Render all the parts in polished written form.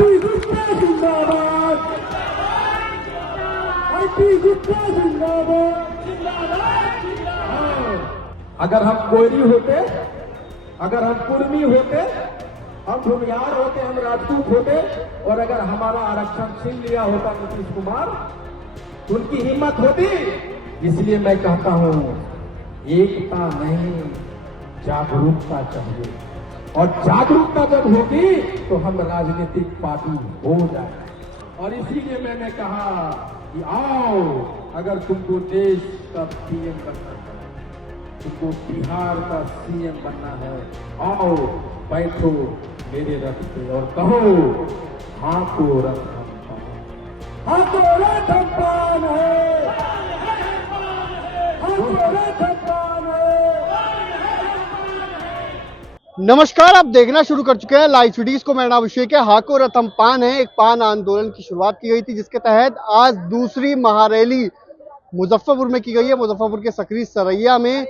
IP Gupta जिंदाबाद, IP Gupta जिंदाबाद। अगर हम कोयरी होते, अगर हम कुर्मी होते, हम भूमियार होते, हम राजपूत होते, और अगर हमारा आरक्षण छीन लिया होता नीतीश कुमार, तो उनकी हिम्मत होती। इसलिए मैं कहता हूं, एकता नहीं जागरूकता चाहिए, और जागरूकता जब होगी तो हम राजनीतिक पार्टी हो जाए। और इसीलिए मैंने कहा कि आओ, अगर तुमको देश का पीएम बनना है, तुमको बिहार का सीएम बनना है, आओ बैठो मेरे रथ पे और कहो हाँ को रथ हम पान, हाँ को रथ हम पान है, हाँ को रथ हम पान है। नमस्कार, आप देखना शुरू कर चुके हैं लाइव सिटीज को। मेरा नाम अभिषेक है। हाको रथम पान है, एक पान आंदोलन की शुरुआत की गई थी, जिसके तहत आज दूसरी महारैली मुजफ्फरपुर में की गई है। मुजफ्फरपुर के सकरी सरैया में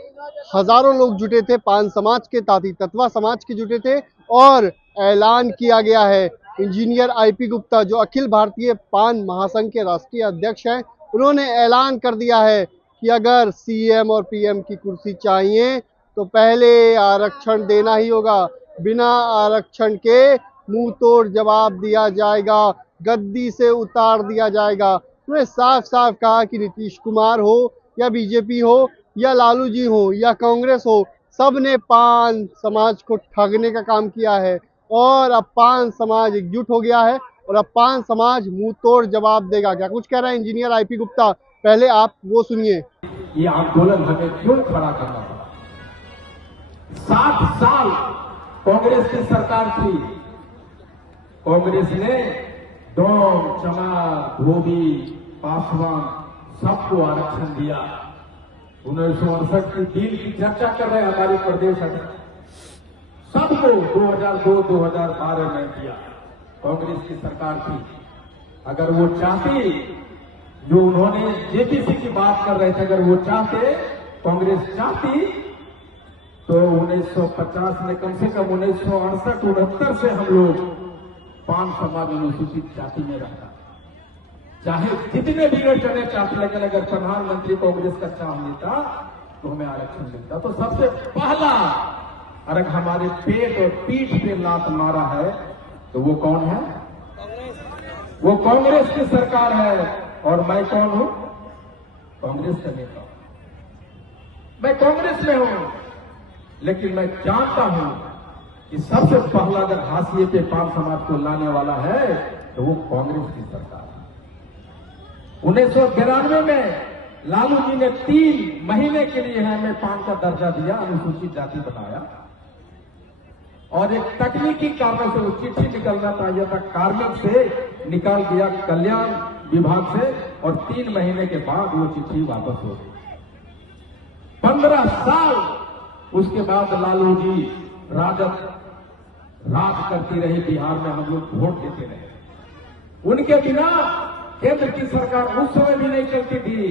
हजारों लोग जुटे थे, पान समाज के, ताती तत्वा समाज के जुटे थे, और ऐलान किया गया है। इंजीनियर आईपी गुप्ता, जो अखिल भारतीय पान महासंघ के राष्ट्रीय अध्यक्ष हैं, उन्होंने ऐलान कर दिया है कि अगर सीएम और पीएम की कुर्सी चाहिए तो पहले आरक्षण देना ही होगा। बिना आरक्षण के मुंह तोड़ जवाब दिया जाएगा, गद्दी से उतार दिया जाएगा। उन्होंने साफ साफ कहा कि नीतीश कुमार हो या बीजेपी हो या लालू जी हो या कांग्रेस हो, सब ने पान समाज को ठगने का काम किया है, और अब पान समाज एकजुट हो गया है और अब पान समाज मुंह तोड़ जवाब देगा। क्या कुछ कह रहे हैं इंजीनियर आईपी गुप्ता, पहले आप वो सुनिए। ये आंदोलन हमें क्यों खड़ा करना पड़ा? 60 साल कांग्रेस की सरकार थी। कांग्रेस ने डोम, चमार, धोबी, पासवान सबको आरक्षण दिया। 1968 की डील की चर्चा कर रहे हैं हमारे प्रदेश अध्यक्ष, सबको 2002-2012 में दिया। कांग्रेस की सरकार थी। अगर वो चाहती, जो उन्होंने जेपीसी की बात कर रहे थे, अगर वो चाहते, कांग्रेस चाहती, तो 1950 में कम से कम 1968-69 से हम लोग पान समाज अनुसूचित जाति में रहता, चाहे जितने भी लोग चले चाहते, लेकिन अगर प्रधानमंत्री कांग्रेस का चाह लेता तो हमें आरक्षण मिलता। तो सबसे पहला अगर हमारे पेट और पीठ पे लात मारा है तो वो कौन है? वो कांग्रेस की सरकार है। और मैं कौन हूं? कांग्रेस का नेता। मैं कांग्रेस में हूं, लेकिन मैं जानता हूं कि सबसे पहला अगर हाशिए पे पान समाज को लाने वाला है तो वो कांग्रेस की सरकार है। 1992 में लालू जी ने 3 महीने के लिए हमें पान का दर्जा दिया, अनुसूचित जाति बनाया, और एक तकनीकी कारणों से वो चिट्ठी निकलना चाहिए था, कार्मिक से निकाल दिया कल्याण विभाग से, और 3 महीने के बाद वो चिट्ठी वापस हो गई। 15 साल उसके बाद लालू जी राजद राज करती रही बिहार में, हम लोग वोट देते रहे। उनके बिना केंद्र की सरकार उस समय भी नहीं चलती थी।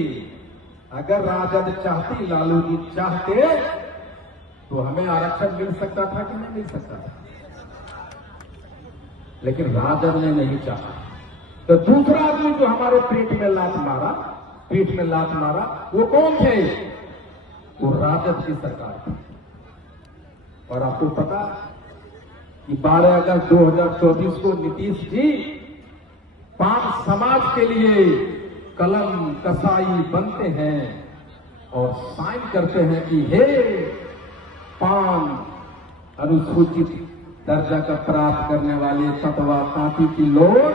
अगर राजद चाहती, लालू जी चाहते, तो हमें आरक्षण मिल सकता था कि नहीं मिल सकता था, लेकिन राजद ने नहीं चाहा। तो दूसरा आदमी जो हमारे पेट में लात मारा, पीठ में लात मारा, वो कौन थे? वो राजद की सरकार थी। और आपको पता कि 12 अगस्त 2024 को नीतीश जी पान समाज के लिए कलम कसाई बनते हैं और साइन करते हैं कि हे पान अनुसूचित दर्जा का प्राप्त करने वाले तत्वा तांती की लोग,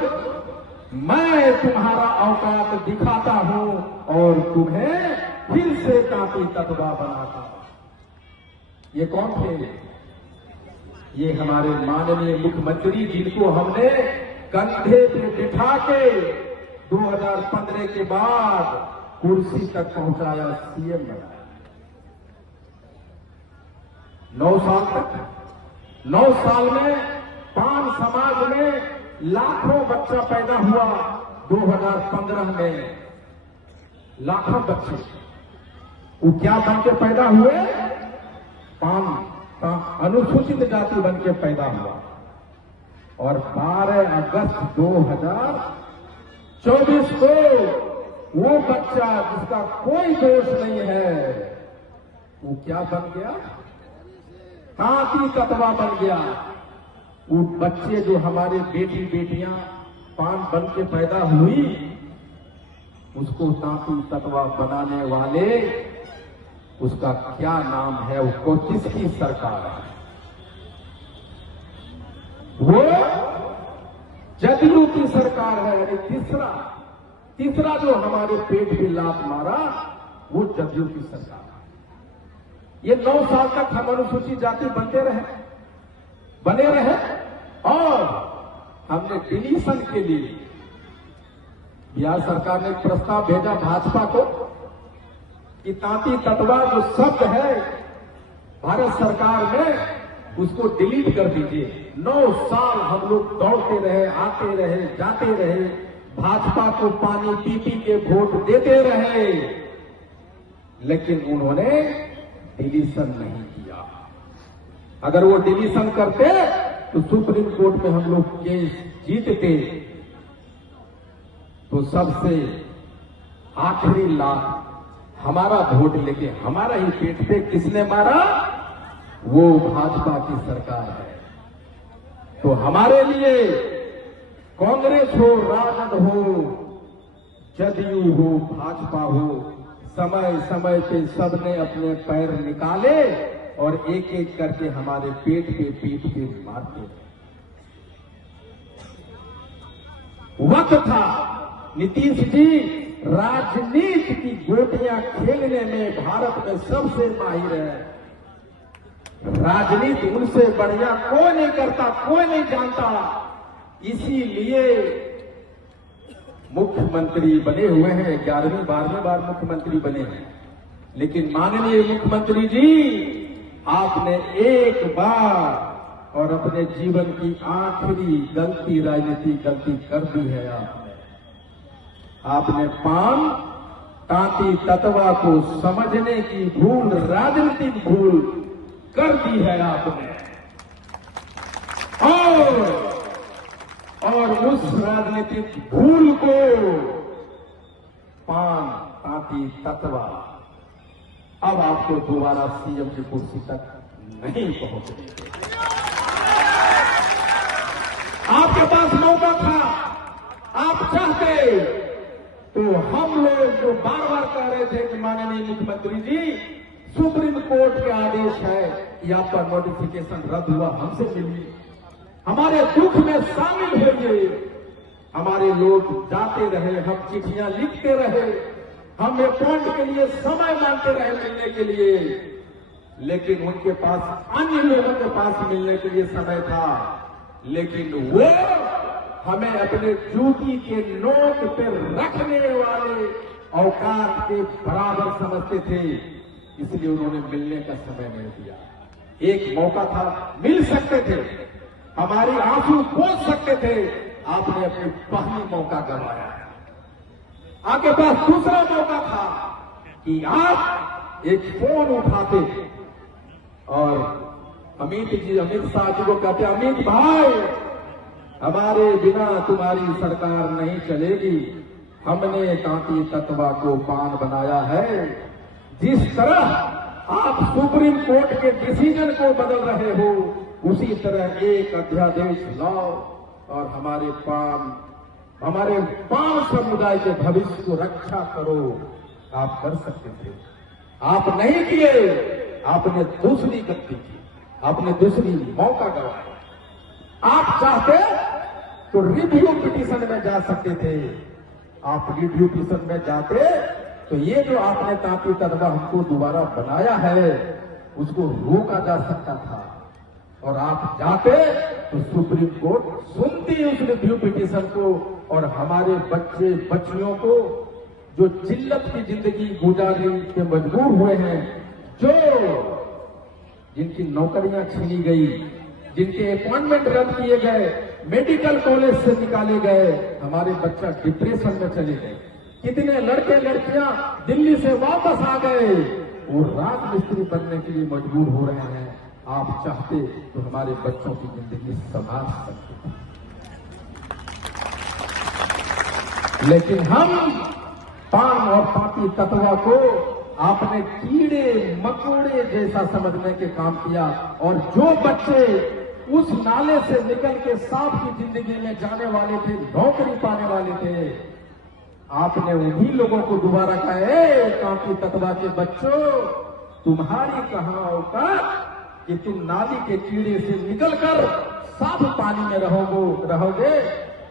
मैं तुम्हारा औकात दिखाता हूं और तुम्हें फिर से तांती तत्वा बनाता हूं। ये कौन थे? ये हमारे माननीय मुख्यमंत्री, जिनको हमने कंधे पे बिठा के 2015 के बाद कुर्सी तक पहुंचाया, सीएम बनाया। 9 साल तक, 9 साल में पान समाज में लाखों बच्चा पैदा हुआ। 2015 में लाखों बच्चे, वो क्या बन के पैदा हुए? पान अनुसूचित जाति बन के पैदा हुआ। और 12 अगस्त 2024 को वो बच्चा जिसका कोई दोष नहीं है वो क्या बन गया? तांती ततवा बन गया। वो बच्चे जो हमारे बेटी बेटियां पान बन के पैदा हुई, उसको तांती ततवा बनाने वाले, उसका क्या नाम है? उसको किसकी सरकार है? वो जदयू की सरकार है। यानी तीसरा जो हमारे पेट पे लात मारा वो जदयू की सरकार है। ये 9 साल तक हम अनुसूचित जाति बने रहे और हमने डिलीशन के लिए बिहार सरकार ने एक प्रस्ताव भेजा भाजपा को कि तांती ततवा जो शब्द है भारत सरकार में उसको डिलीट कर दीजिए। 9 साल हम लोग दौड़ते रहे, आते रहे, जाते रहे, भाजपा को पानी पी पी के वोट देते रहे, लेकिन उन्होंने डिलीशन नहीं किया। अगर वो डिलीशन करते तो सुप्रीम कोर्ट में हम लोग केस जीतते तो सबसे आखिरी लाख हमारा वोट लेके हमारा ही पेट पे किसने मारा? वो भाजपा की सरकार है। तो हमारे लिए कांग्रेस हो, राजद हो, जदयू हो, भाजपा हो, समय समय पे सबने अपने पैर निकाले और एक एक करके हमारे पेट पे पीट के मारते रहे। वक्त था नीतीश जी राजनीति की गोटियां खेलने में भारत में सबसे माहिर है। राजनीति उनसे बढ़िया कोई नहीं करता, कोई नहीं जानता। इसीलिए मुख्यमंत्री बने हुए हैं, 11वीं 12वीं बार मुख्यमंत्री बने हैं। लेकिन माननीय मुख्यमंत्री जी, आपने एक बार और अपने जीवन की आखिरी राजनीतिक गलती कर दी है। आपने पान तांती ततवा को समझने की भूल, राजनीतिक भूल कर दी है आपने। और उस राजनीतिक भूल को पान तांती ततवा अब आपको दोबारा सीएम की कुर्सी तक नहीं पहुंचने देगा। आपके पास मौका था, आप चाहते तो हम लोग जो बार बार कह रहे थे कि माननीय मुख्यमंत्री जी सुप्रीम कोर्ट के आदेश है कि आपका नोटिफिकेशन रद्द हुआ, हमसे मिलिए, हमारे दुख में शामिल होइए। हमारे लोग जाते रहे, हम चिट्ठियां लिखते रहे, हम अपॉइंट के लिए समय मांगते रहे मिलने के लिए, लेकिन उनके पास अन्य लोगों के पास मिलने के लिए समय था, लेकिन वो हमें अपने जूती के नोक पर रखने वाले औकात के बराबर समझते थे, इसलिए उन्होंने मिलने का समय नहीं दिया। एक मौका था, मिल सकते थे, हमारी आंसू पोंछ सकते थे, आपने अपनी पहली मौका गंवाया। आपके पास दूसरा मौका था कि आप एक फोन उठाते और अमित शाह जी को कहते, अमित भाई हमारे बिना तुम्हारी सरकार नहीं चलेगी, हमने तांती ततवा को पान बनाया है। जिस तरह आप सुप्रीम कोर्ट के डिसीजन को बदल रहे हो, उसी तरह एक अध्यादेश लाओ और हमारे पान समुदाय के भविष्य को रक्षा करो। आप कर सकते थे, आप नहीं किए, आपने दूसरी गलती की, आपने दूसरी मौका गंवाया। आप चाहते तो रिव्यू पिटीशन में जा सकते थे, आप रिव्यू पिटीशन में जाते तो ये जो आपने तांती ततवा हमको दोबारा बनाया है उसको रोका जा सकता था, और आप जाते तो सुप्रीम कोर्ट सुनती उस रिव्यू पिटीशन को, और हमारे बच्चे बच्चियों को जो जिल्लत की जिंदगी गुजारने के मजबूर हुए हैं, जो जिनकी नौकरियां छीनी गई, जिनके अपॉइंटमेंट रद्द किए गए, मेडिकल कॉलेज से निकाले गए, हमारे बच्चा डिप्रेशन में चले गए, कितने लड़के लड़कियां दिल्ली से वापस आ गए, वो राजमिस्त्री बनने के लिए मजबूर हो रहे हैं। आप चाहते तो हमारे बच्चों की जिंदगी संभाल सकते थे। लेकिन हम पान और पापी तत्वा को आपने कीड़े मकोड़े जैसा समझने के काम किया। और जो बच्चे उस नाले से निकल के सांप की जिंदगी में जाने वाले थे, नौकरी पाने वाले थे, आपने उन्हीं लोगों को दोबारा कहा, ए काफी तत्वा के बच्चों, तुम्हारी कहां औकात कि तुम नाली के कीड़े से निकलकर साफ पानी में रहोगे।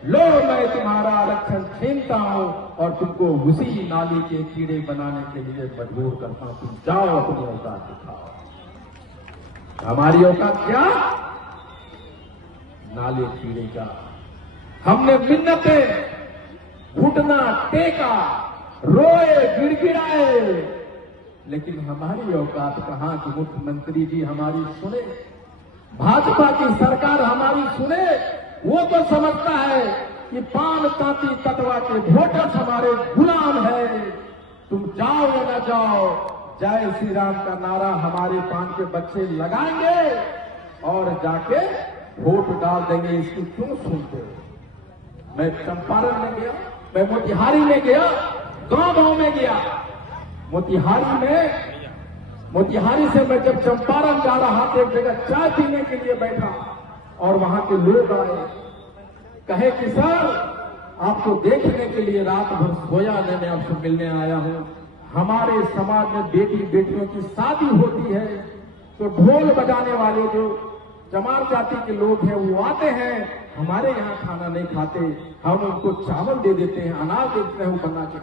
लो मैं तुम्हारा आरक्षण छीनता हूं और तुमको उसी नाली के कीड़े बनाने के लिए मजबूर करता हूं। तुम जाओ अपनी औकात दिखाओ। हमारी औकात क्या? नाले कीड़े का। हमने मिन्नतें, घुटना टेका, रोए, गिड़गिड़ाए, लेकिन हमारी औकात कहां कि मुख्यमंत्री जी हमारी सुने, भाजपा की सरकार हमारी सुने। वो तो समझता है कि पान तांती तत्वा के वोटर्स हमारे गुलाम है। तुम जाओ या न जाओ, जय श्री राम का नारा हमारे पान के बच्चे लगाएंगे और जाके वोट डाल देंगे। इसकी क्यों सुनते हो? मैं चंपारण में गया, मैं मोतिहारी में गया, गांव में गया। मोतिहारी से मैं जब चंपारण जा रहा था, एक जगह चाय पीने के लिए बैठा और वहां के लोग आए, कहे कि सर आपको देखने के लिए रात भर सोया नहीं, मैं आपसे मिलने आया हूं। हमारे समाज में बेटियों की शादी होती है तो ढोल बजाने वाले जो चमार जाति के लोग हैं वो आते हैं, हमारे यहाँ खाना नहीं खाते, हम उनको चावल दे देते हैं, अनाज दे देते हैं, वो बना के।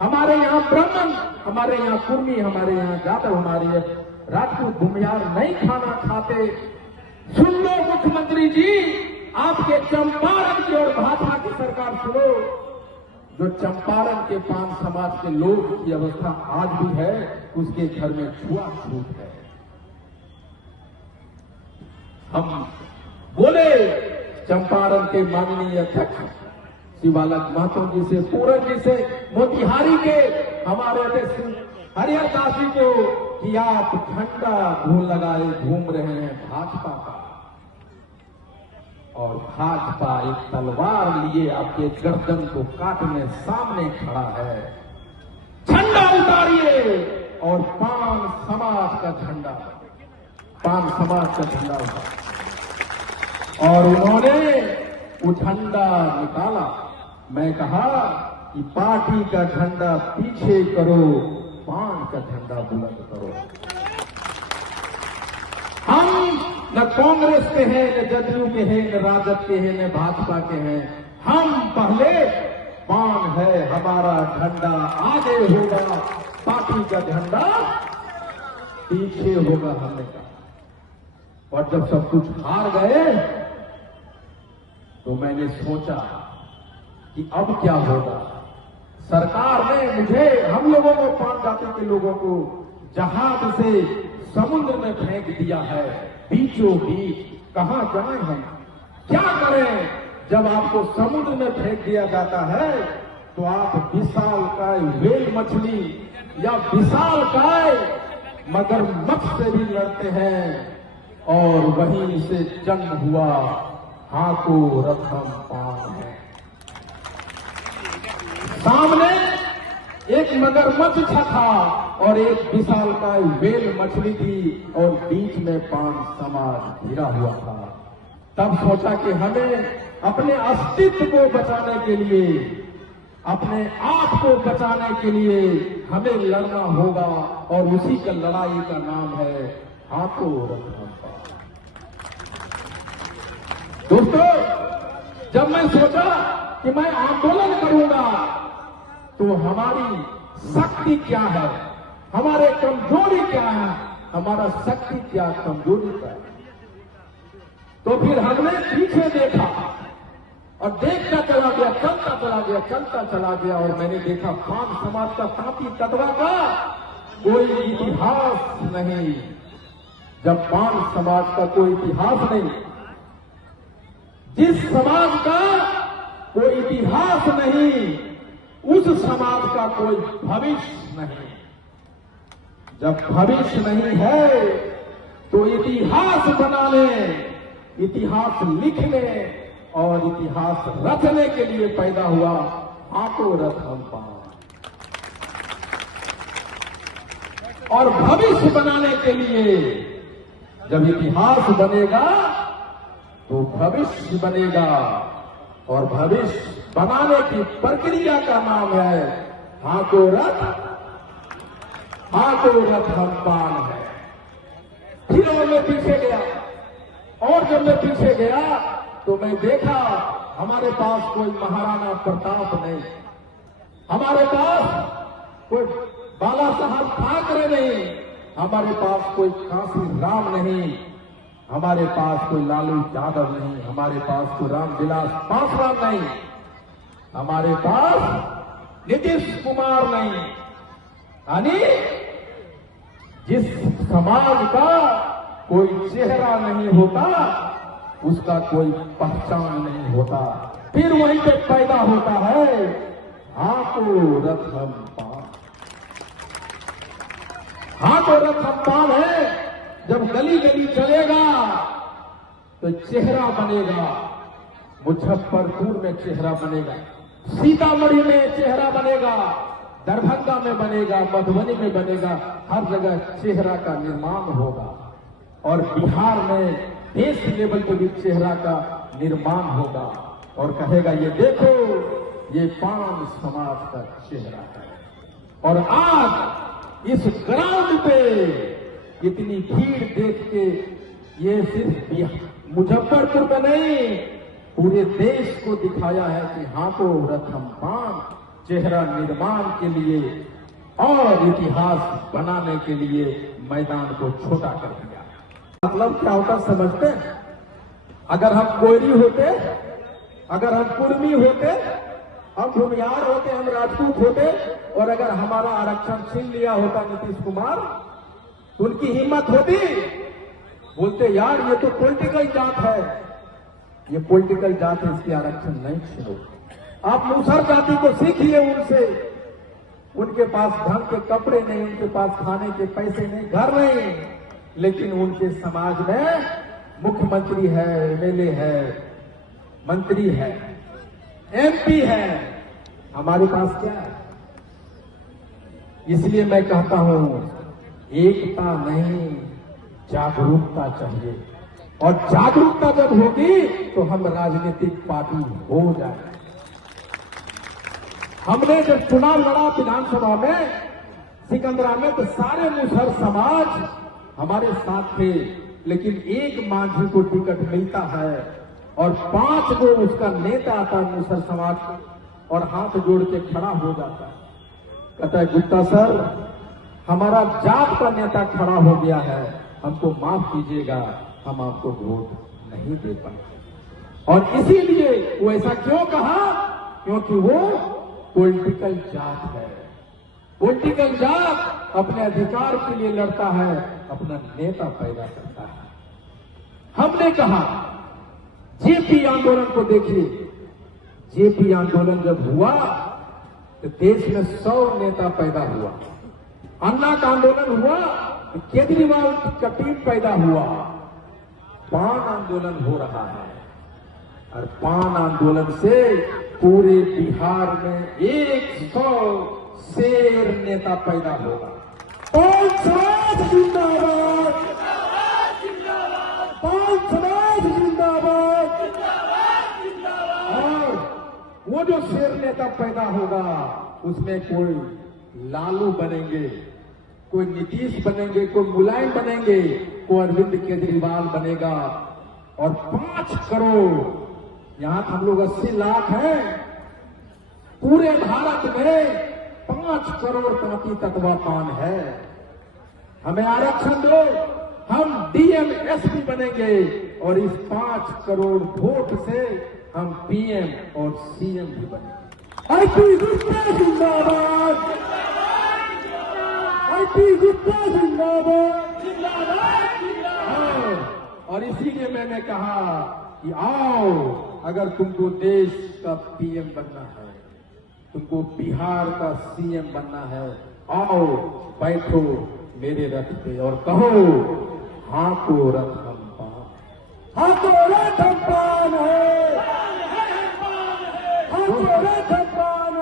हमारे यहाँ ब्राह्मण, हमारे यहाँ कुर्मी, हमारे यहाँ जाटव, हमारे राजपूत भूमियार नहीं खाना खाते। सुन लो मुख्यमंत्री जी, आपके चंपारण की और भाजपा की सरकार सुनो। जो चंपारण के पान समाज के लोग की अवस्था आज भी है, उसके घर में छुआछूत है। हम बोले चंपारण के माननीय अध्यक्ष शिवालक महतो जी से, पूरन जी से, मोतिहारी के हमारे अध्यक्ष हरिहर दास जी को कि आप झंडा लगाए घूम रहे हैं भाजपा का, और भाजपा एक तलवार लिए आपके गर्दन को काटने सामने खड़ा है। झंडा उतारिए और पान समाज का झंडा उतारिए। और उन्होंने वो झंडा निकाला। मैं कहा कि पार्टी का झंडा पीछे करो, पान का झंडा बुलंद करो। हम न कांग्रेस के हैं, न जदयू के हैं, न राजद के हैं, न भाजपा के हैं। हम पहले पान है, हमारा झंडा आगे होगा, पार्टी का झंडा पीछे होगा, हमने कहा। और जब सब कुछ हार गए तो मैंने सोचा कि अब क्या होगा। सरकार ने मुझे, हम लोगों को, पान जाति के लोगों को जहाज से समुद्र में फेंक दिया है, बीचों बीच। कहां जाएं हम, क्या करें? जब आपको समुद्र में फेंक दिया जाता है तो आप विशालकाय व्हेल मछली या विशालकाय मगरमच्छ से भी लड़ते हैं। और वहीं से जन्म हुआ हाको रथम पान है। सामने एक मगरमच्छ था और एक विशालकाय व्हेल मछली थी और बीच में पान समाज घिरा हुआ था। तब सोचा कि हमें अपने अस्तित्व को बचाने के लिए, अपने आप को बचाने के लिए हमें लड़ना होगा, और उसी का लड़ाई का नाम है हाको रथम। दोस्तों, जब मैं सोचा कि मैं आंदोलन करूंगा तो हमारी शक्ति क्या है, हमारे कमजोरी क्या है, हमारा शक्ति क्या, कमजोरी क्या है। तो फिर हमने पीछे देखा और देखता चला गया, चलता चला गया और मैंने देखा पान समाज का तांती तत्वा का कोई इतिहास नहीं। जब पान समाज का कोई इतिहास नहीं, जिस समाज का कोई इतिहास नहीं, उस समाज का कोई भविष्य नहीं। जब भविष्य नहीं है तो इतिहास बनाने, इतिहास लिखने और इतिहास रचने के लिए पैदा हुआ हाथों रथ हम पान। और भविष्य बनाने के लिए जब इतिहास बनेगा तो भविष्य बनेगा, और भविष्य बनाने की प्रक्रिया का नाम है हाथों रथ हम पान है। फिर और मैं पीछे गया, और जब मैं पीछे गया तो मैं देखा हमारे पास कोई महाराणा प्रताप नहीं, हमारे पास कोई बाला साहब ठाकरे नहीं, हमारे पास कोई काशी राम नहीं, हमारे पास कोई लालू यादव नहीं, हमारे पास कोई रामविलास पासवान नहीं, हमारे पास नीतीश कुमार नहीं। यानी जिस समाज का कोई चेहरा नहीं होता उसका कोई पहचान नहीं होता। फिर वहीं पे पैदा होता है हाथों रथ हम पान। हाथों रथ हम पान है, जब गली गली चलेगा तो चेहरा बनेगा। मुजफ्फरपुर में चेहरा बनेगा, सीतामढ़ी में चेहरा बनेगा, दरभंगा में बनेगा, मधुबनी में बनेगा, हर जगह चेहरा का निर्माण होगा। और बिहार में देश लेवल पे भी चेहरा का निर्माण होगा, और कहेगा ये देखो ये पान समाज का चेहरा है। और आज इस ग्राउंड पे इतनी भीड़ देख के ये सिर्फ मुजफ्फरपुर में नहीं पूरे देश को दिखाया है कि हाथों रथ हम पान चेहरा निर्माण के लिए और इतिहास बनाने के लिए मैदान को छोटा कर दिया। मतलब क्या होता समझते हैं? अगर हम कोयरी होते, अगर हम कुर्मी होते, हम भूमियार होते, हम राजपूत होते, और अगर हमारा आरक्षण छीन लिया होता नीतीश कुमार, तो उनकी हिम्मत होती, बोलते यार ये तो पॉलिटिकल जात है, ये पॉलिटिकल जात है, इसकी आरक्षण नहीं छीनो। आप मूसर जाति को सीखिए उनसे, उनके पास ढंग के कपड़े नहीं, उनके पास खाने के पैसे नहीं, घर नहीं, लेकिन उनके समाज में मुख्यमंत्री है, एमएलए है, मंत्री है, एमपी है। हमारे पास क्या है? इसलिए मैं कहता हूं एकता नहीं जागरूकता चाहिए, और जागरूकता जब होगी तो हम राजनीतिक पार्टी हो जाए। हमने जब चुनाव लड़ा विधानसभा में सिकंदरा में, तो सारे मुसहर समाज हमारे साथ थे, लेकिन एक मांझी को टिकट मिलता है और 5 गो उसका नेता आता है मुसहर समाज का, और हाथ जोड़ के खड़ा हो जाता है, कहता है गुप्ता सर हमारा जात का नेता खड़ा हो गया है, हमको माफ कीजिएगा, हम आपको वोट नहीं दे पाए। और इसीलिए वो ऐसा क्यों कहा? क्योंकि वो पॉलिटिकल जात है। पॉलिटिकल जात अपने अधिकार के लिए लड़ता है, अपना नेता पैदा करता है। हमने कहा जेपी आंदोलन को देखिए, जेपी आंदोलन जब हुआ तो देश में 100 नेता पैदा हुआ। अन्ना का आंदोलन हुआ तो केजरीवाल का टीम पैदा हुआ। पान आंदोलन हो रहा है, और पान आंदोलन से पूरे बिहार में 100 शेर नेता पैदा होगा। पान समाज जिंदाबाद, पान समाज जिंदाबाद। और वो जो शेर नेता पैदा होगा उसमें कोई लालू बनेंगे, कोई नीतीश बनेंगे, कोई मुलायम बनेंगे, कोई अरविंद केजरीवाल बनेगा। और 5 करोड़, यहां हम लोग 80 लाख हैं, पूरे भारत में 5 करोड़ कांटी तत्वा पान है। हमें आरक्षण दो, हम डीएम एसपी बनेंगे, और इस 5 करोड़ वोट से हम पीएम और सीएम भी बनेंगे। आईपी गुप्ता जिंदाबाद, आईपी गुप्ता जिंदाबाद। और इसीलिए मैंने कहा कि आओ, अगर तुमको देश का पीएम बनना है, तुमको बिहार का सीएम बनना है, आओ बैठो मेरे रथ पे और कहो हाथों रथ हम पान, हाथों रथ हम पान है, हाथों रथ हम पान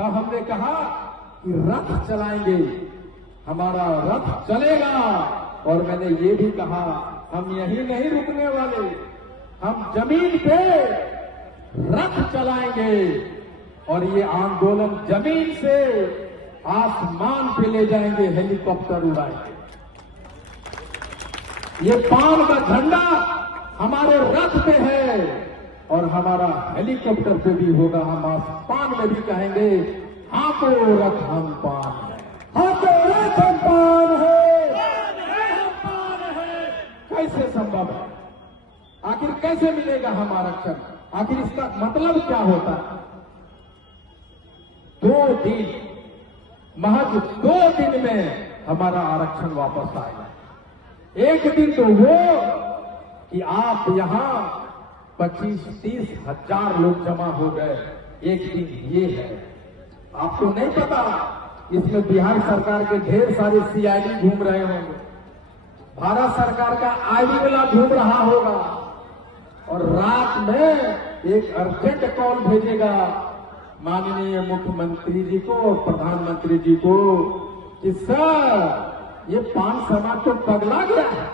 तब हमने कहा कि रथ चलाएंगे, हमारा रथ चलेगा। और मैंने ये भी कहा हम यहीं नहीं रुकने वाले, हम जमीन पे रथ चलाएंगे और ये आंदोलन जमीन से आसमान पे ले जाएंगे, हेलीकॉप्टर उड़ाएंगे। ये पान का झंडा हमारे रथ पे है और हमारा हेलीकॉप्टर पे भी होगा। हम आसमान में भी कहेंगे हाथों रथ हम पान है, हाथों रथ हम पान है, हम पान है। कैसे संभव है? आखिर कैसे मिलेगा हम आरक्षण? आखिर इसका मतलब क्या होता है? 2 दिन, महज 2 दिन में हमारा आरक्षण वापस आएगा। एक दिन तो वो कि आप यहां 25-30 हजार लोग जमा हो गए, एक दिन ये है। आपको नहीं पता इसमें बिहार सरकार के ढेर सारे सीआईडी घूम रहे होंगे, भारत सरकार का आईडी वाला घूम रहा होगा और रात में एक अर्जेंट कॉल भेजेगा माननीय मुख्यमंत्री जी को और प्रधानमंत्री जी को कि सर ये पान समाज तो पगला गया है,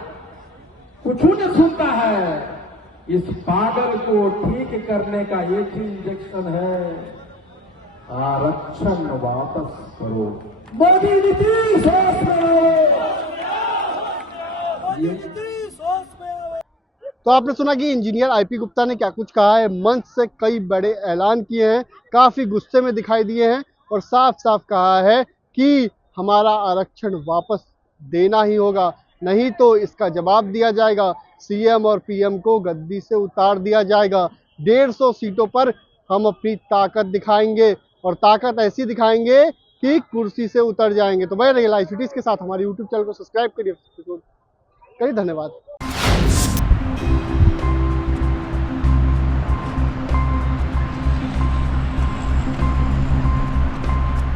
कुछ नहीं सुनता है। इस पागल को ठीक करने का एक ही इंजेक्शन है, आरक्षण वापस करो। मोदी नीतीश होश में आओ। तो आपने सुना कि इंजीनियर आईपी गुप्ता ने क्या कुछ कहा है। मंच से कई बड़े ऐलान किए हैं, काफी गुस्से में दिखाई दिए हैं और साफ साफ कहा है कि हमारा आरक्षण वापस देना ही होगा, नहीं तो इसका जवाब दिया जाएगा। सीएम और पीएम को गद्दी से उतार दिया जाएगा। 150 सीटों पर हम अपनी ताकत दिखाएंगे और ताकत ऐसी दिखाएंगे कि कुर्सी से उतर जाएंगे। तो बने रहिए लाइव सिटीज के साथ, हमारे यूट्यूब चैनल को सब्सक्राइब करिए। धन्यवाद।